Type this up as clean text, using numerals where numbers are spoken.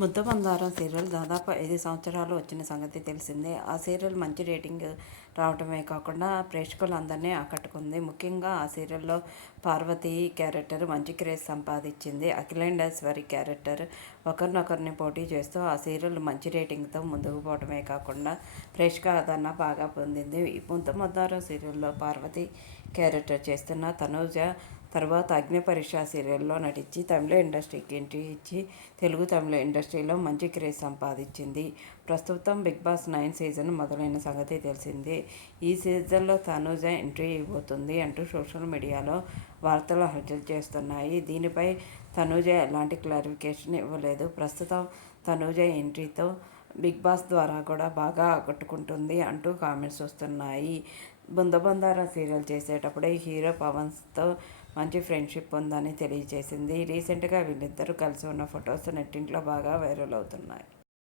ముద్దమందారం serial దాదాపు 5 సంవత్సరాలు వచ్చిన సంగతి తెలిసిందే. ఆ సీరియల్ మంచి రేటింగ్ రావడమే కాకుండా ప్రేక్షకులందరినీ ఆకట్టుకుంది. ముఖ్యంగా ఆ సీరియల్లో పార్వతి క్యారెక్టర్ మంచి క్రేజ్ సంపాదించింది. అఖిలేండేశ్వరి క్యారెక్టర్ ఒకరినొకరిని పోటీ చేస్తూ ఆ సీరియల్ మంచి రేటింగ్తో ముందుకు పోవడమే కాకుండా ప్రేక్షక ఆదరణ బాగా పొందింది. ఈ ముద్దమందారం సీరియల్లో పార్వతి క్యారెక్టర్ చేస్తున్న తనూజ తర్వాత అగ్నిపరీక్ష సీరియల్లో నటించి తమిళ ఇండస్ట్రీకి ఎంట్రీ ఇచ్చి తెలుగు తమిళ ఇండస్ట్రీలో మంచి క్రేజ్ సంపాదించింది. ప్రస్తుతం బిగ్ బాస్ 9 సీజన్ మొదలైన సంగతి తెలిసిందే. ఈ సీజన్లో తనూజ ఎంట్రీ ఇవ్వబోతుంది అంటూ సోషల్ మీడియాలో వార్తలు హల్చల్ చేస్తున్నాయి. దీనిపై తనూజ ఎలాంటి క్లారిఫికేషన్ ఇవ్వలేదు. ప్రస్తుతం తనూజ ఎంట్రీతో బిగ్ బాస్ ద్వారా కూడా బాగా ఆకట్టుకుంటుంది అంటూ కామెంట్స్ వస్తున్నాయి. బృందబంధార సీరియల్ చేసేటప్పుడే హీరో పవన్తో మంచి ఫ్రెండ్షిప్ ఉందని తెలియజేసింది. రీసెంట్గా వీళ్ళిద్దరూ కలిసి ఉన్న ఫొటోస్ నెట్టింట్లో బాగా వైరల్ అవుతున్నాయి.